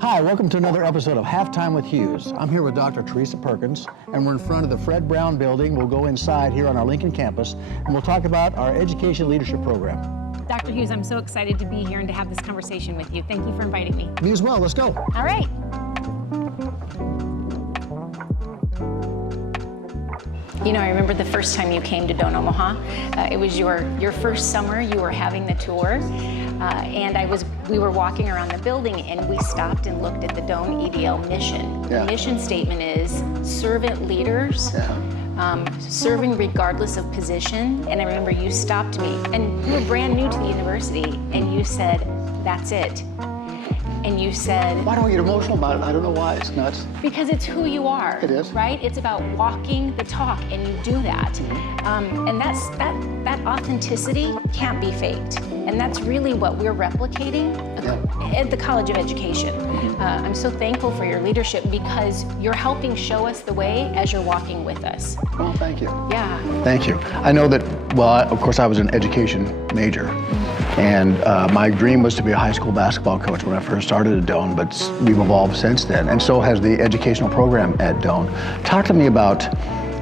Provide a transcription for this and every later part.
Hi, welcome to another episode of Halftime with Hughes. I'm here with Dr. Teresa Perkins, and we're in front of the Fred Brown building. We'll go inside here on our Lincoln campus, and we'll talk about our education leadership program. Dr. Hughes, I'm so excited to be here and to have this conversation with you. Thank you for inviting me. Me as well, let's go. All right. You know, I remember the first time you came to Doane, Omaha. It was your first summer. You were having the tour, and we were walking around the building, and we stopped and looked at the Doane EDL mission. Yeah. The mission statement is servant leaders, serving regardless of position. And I remember you stopped me, and you were brand new to the university, and you said, "That's it." And you said, Why do I get emotional about it? I don't know why, it's nuts. because it's who you are. It is. Right? It's about walking the talk, and you do that. And that authenticity can't be faked. And that's really what we're replicating at the College of Education. I'm so thankful for your leadership because you're helping show us the way as you're walking with us. Well, thank you. Yeah. Thank you. I know that, of course I was an education major, and my dream was to be a high school basketball coach when I first started at Doane, but we've evolved since then, and so has the educational program at Doane. Talk to me about,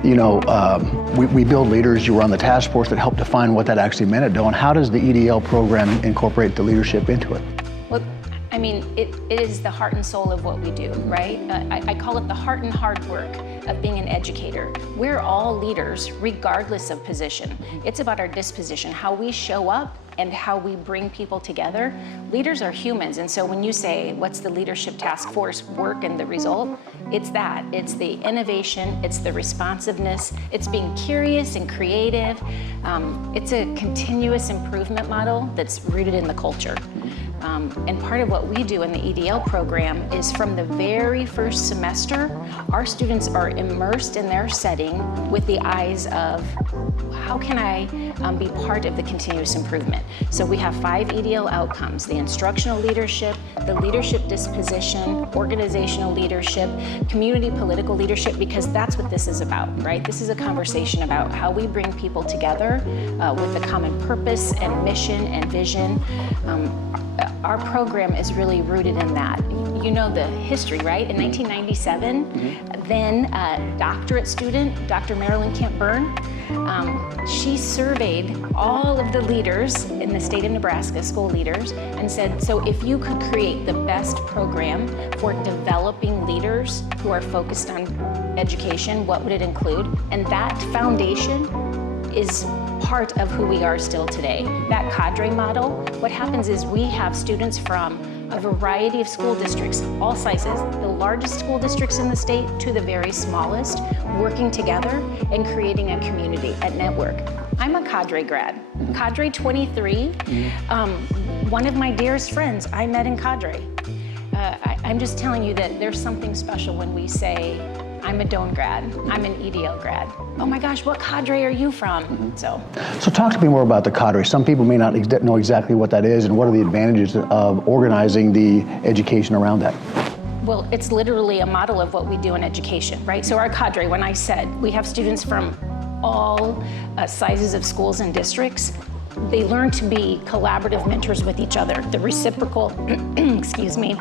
we build leaders. You were on the task force that helped define what that actually meant at Doane. How does the EDL program incorporate the leadership into it? Well, I mean, it is the heart and soul of what we do, right? I call it the heart and hard work of being an educator. We're all leaders, regardless of position. It's about our disposition, how we show up and how we bring people together. Leaders are humans, and so when you say, what's the leadership task force work and the result? It's that. It's the innovation, it's the responsiveness, it's being curious and creative. It's a continuous improvement model that's rooted in the culture. And part of what we do in the EDL program is from the very first semester, our students are immersed in their setting with the eyes of, how can I be part of the continuous improvement? So we have 5 EDL outcomes: the instructional leadership, the leadership disposition, organizational leadership, community political leadership, because that's what this is about, right? This is a conversation about how we bring people together with a common purpose and mission and vision. Our program is really rooted in that. You know the history, right? In 1997, then doctorate student, Dr. Marilyn Kemp-Byrne, she surveyed all of the leaders in the state of Nebraska, school leaders, and said, so if you could create the best program for developing leaders who are focused on education, what would it include? And that foundation is part of who we are still today. That cadre model, what happens is we have students from a variety of school districts, all sizes, the largest school districts in the state to the very smallest, working together and creating a community, a network. I'm a cadre grad, cadre 23. One of my dearest friends I met in cadre. I'm just telling you that there's something special when we say, I'm a Doane grad, I'm an EDL grad. Oh my gosh, what cadre are you from? So talk to me more about the cadre. Some people may not know exactly what that is, and what are the advantages of organizing the education around that? Well, it's literally a model of what we do in education, right? So our cadre, when I said we have students from all sizes of schools and districts, they learn to be collaborative mentors with each other. The reciprocal, excuse me,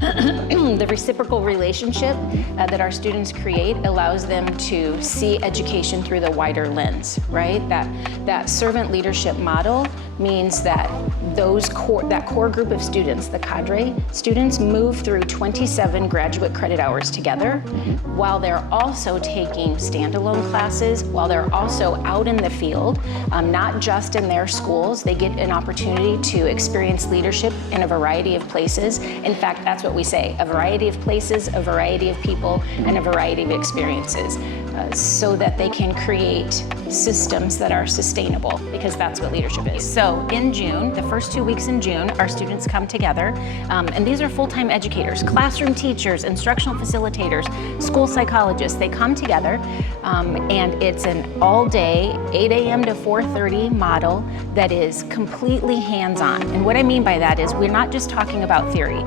the reciprocal relationship that our students create allows them to see education through the wider lens, right? That servant leadership model means that that core group of students, the cadre students, move through 27 graduate credit hours together, while they're also taking standalone classes, while they're also out in the field, not just in their schools. They get an opportunity to experience leadership in a variety of places. In fact, that's what we say, a variety of places, a variety of people, and a variety of experiences, so that they can create systems that are sustainable, because that's what leadership is. So in June, the first 2 weeks in June, our students come together, and these are full-time educators, classroom teachers, instructional facilitators, school psychologists. They come together, and it's an all-day, 8 a.m. to 4:30 model that is completely hands-on. And what I mean by that is we're not just talking about theory.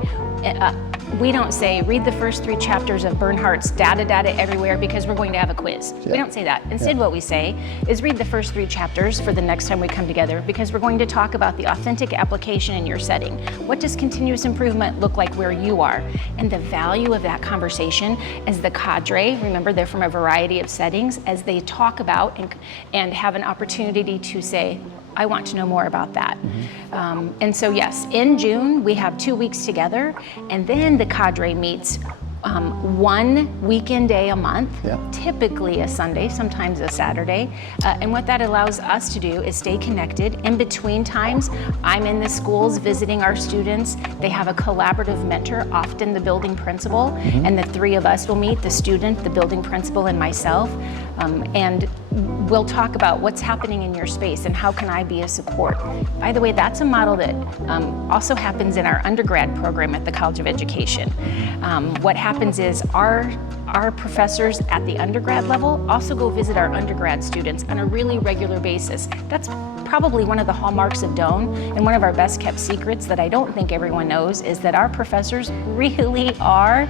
We don't say, read the first 3 chapters of Bernhardt's Data Everywhere because we're going to have a quiz. Yeah. We don't say that. Instead, what we say is read the first 3 chapters for the next time we come together because we're going to talk about the authentic application in your setting. What does continuous improvement look like where you are? And the value of that conversation as the cadre, remember they're from a variety of settings, as they talk about and have an opportunity to say, I want to know more about that. And so yes, in June, we have 2 weeks together, and then the cadre meets 1 weekend day a month, typically a Sunday, sometimes a Saturday. And what that allows us to do is stay connected. In between times, I'm in the schools visiting our students. They have a collaborative mentor, often the building principal, and the 3 of us will meet, the student, the building principal, and myself. And we'll talk about what's happening in your space and how can I be a support. By the way, that's a model that also happens in our undergrad program at the College of Education. What happens is our professors at the undergrad level also go visit our undergrad students on a really regular basis. That's probably one of the hallmarks of Doane, and one of our best kept secrets that I don't think everyone knows is that our professors really are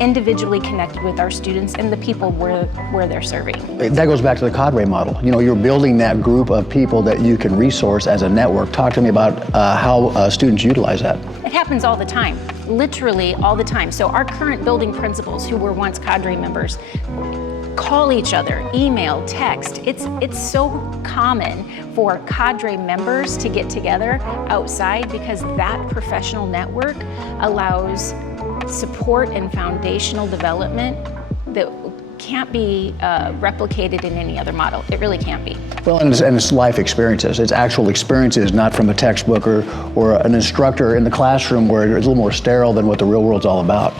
individually connected with our students and the people where they're serving. That goes back to the cadre model. You know, you're building that group of people that you can resource as a network. Talk to me about how students utilize that. It happens all the time, literally all the time. So our current building principals who were once cadre members call each other, email, text. It's so common for cadre members to get together outside because that professional network allows support and foundational development that can't be replicated in any other model. It really can't be. Well, and it's life experiences. It's actual experiences, not from a textbook or an instructor in the classroom where it's a little more sterile than what the real world's all about.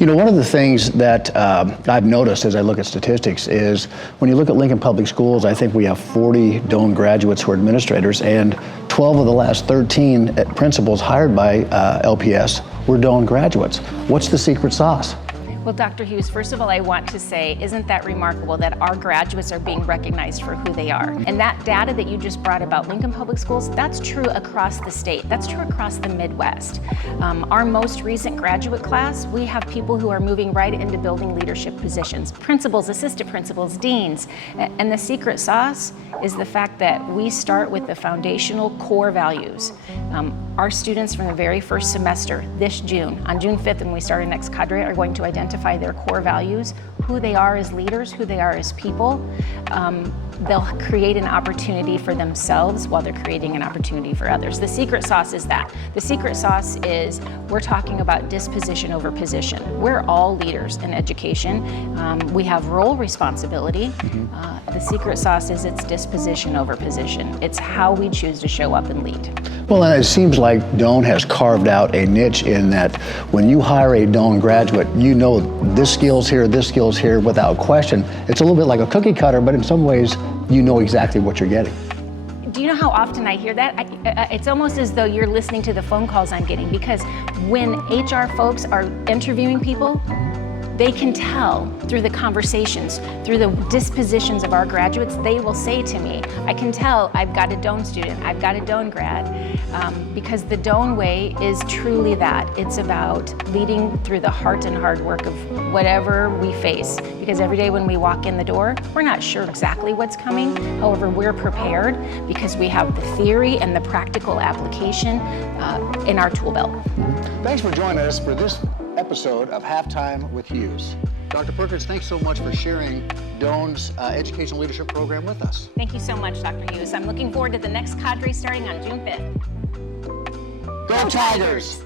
You know, one of the things that I've noticed as I look at statistics is when you look at Lincoln Public Schools, I think we have 40 Doane graduates who are administrators, and 12 of the last 13 principals hired by LPS were Doane graduates. What's the secret sauce? Well, Dr. Hughes, first of all, I want to say, isn't that remarkable that our graduates are being recognized for who they are? And that data that you just brought about Lincoln Public Schools, that's true across the state. That's true across the Midwest. Our most recent graduate class, we have people who are moving right into building leadership positions, principals, assistant principals, deans. And the secret sauce is the fact that we start with the foundational core values. Our students from the very first semester this June, on June 5th when we start our next cadre, are going to identify their core values, who they are as leaders, who they are as people. They'll create an opportunity for themselves while they're creating an opportunity for others. The secret sauce is that. The secret sauce is we're talking about disposition over position. We're all leaders in education. We have role responsibility. The secret sauce is it's disposition over position. It's how we choose to show up and lead. Well, and it seems like Doane has carved out a niche in that when you hire a Doane graduate, you know this skill's here without question. It's a little bit like a cookie cutter, but in some ways, you know exactly what you're getting. Do you know how often I hear that? It's almost as though you're listening to the phone calls I'm getting, because when HR folks are interviewing people, they can tell through the conversations, through the dispositions of our graduates, they will say to me, I can tell I've got a Doane student, I've got a Doane grad, because the Doane way is truly that. It's about leading through the heart and hard work of whatever we face. Because every day when we walk in the door, we're not sure exactly what's coming. However, we're prepared because we have the theory and the practical application in our tool belt. Thanks for joining us for this episode of Halftime with Hughes. Dr. Perkins, thanks so much for sharing Doane's educational leadership program with us. Thank you so much, Dr. Hughes. I'm looking forward to the next cadre starting on June 5th. Go Tigers!